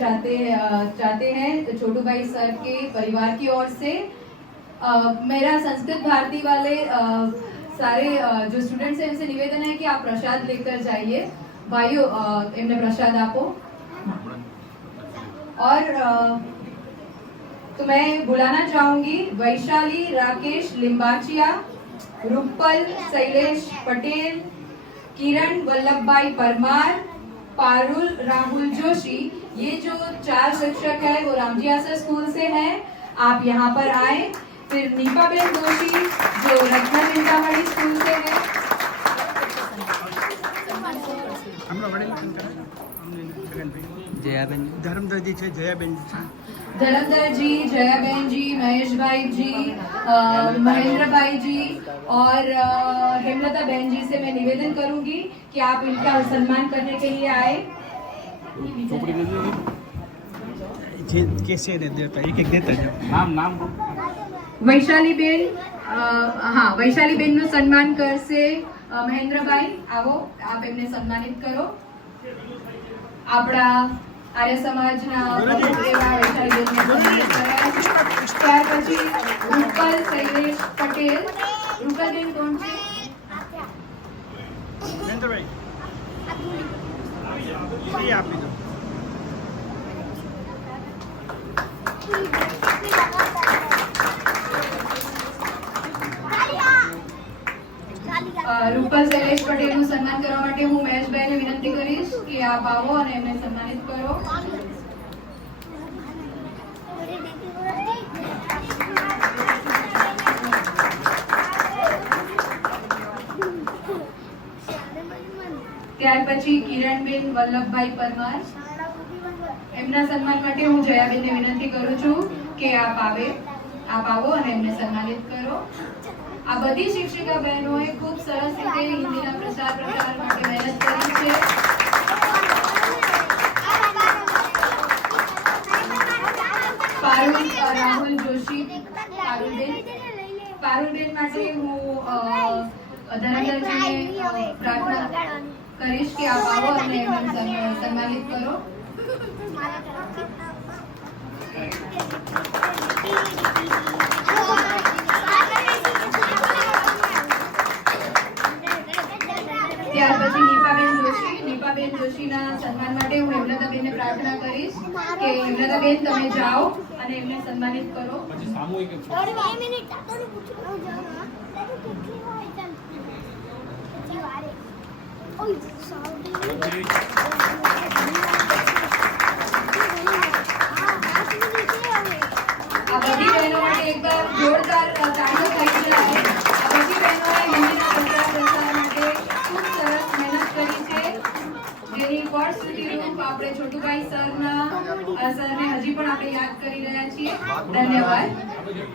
चाहते चाहते हैं तो छोटू भाई सर के परिवार की ओर से। अ, मेरा संस्कृत भारती वाले अ, सारे अ, जो स्टूडेंट्स हैं उनसे निवेदन है कि आप प्रसाद लेकर जाइए। भाइयों एમને प्रसाद आपो और अ, तो मैं बुलाना चाहूँगी वैशाली राकेश लिंबाचिया रूपल शैलेश पटेल किरण वल्लभ भाई परमार पारुल, राहुल जोशी, ये जो चार शिक्षक है, वो रामजी आसर स्कूल से हैं। आप यहाँ पर आए। फिर नीपा बेन जोशी, जो लखनऊ અમને છગનભાઈ જયાબેન ધર્મદરજી છે જયાબેન છે धर्मधर जी जयाबेन जी महेश भाई जी अ, महेंद्र भाई जी और अ, हेमलता बहन जी से मैं निवेदन करूंगी कि आप इनका सम्मान करने के लिए आए જે કેસે ને દેતા એક એક દેતા જાઓ નામ નામ વૈશાલી બેન હા વૈશાલી બેન નું સન્માન કરશે અ, મહેન્દ્રભાઈ આવો આપ એમને સન્માનિત કરો આપણા આર્ય સમાજના એવા વૈશાલી. ત્યાર પછી રૂપલ શૈલેષ પટેલ. રૂપલબેન કોણ છે? રૂપલ શૈલેષ પટેલનું સન્માન કરવા માટે હું કે આપ આવો અને એમને સન્માનિત કરો. ત્યાર પછી કિરણબેન વલ્લભભાઈ પરમાર. એમના સન્માન માટે હું જયાબેનને વિનંતી કરું છું કે આપ આવે, આપ આવો અને એમને સન્માનિત કરો. આ બધી શિક્ષિકા બહેનોએ ખૂબ સરસ રીતે હિન્દીના પ્રચાર પ્રસાર માટે મહેનત કરી છે પારુલ રાહુલ જોશી પારુલબેન. પારુલબેન માટે હું અ, પ્રાર્થના કરીશ કે આપ આવો અને એમને સન્મા- સન્માનિત કરો. ત્યાર પછી નીપાબેન જોશી. નીપાબેન જોશીના સન્માન માટે હું હેમલતાબેનને પ્રાર્થના કરીશ કે હેમલતાબેન તમે જાઓ અને એમને સન્માનિત કરો. આ આપણે છોટુભાઈ સરના સર સરને હજી પણ આપણે યાદ કરી રહ્યા છીએ. ધન્યવાદ.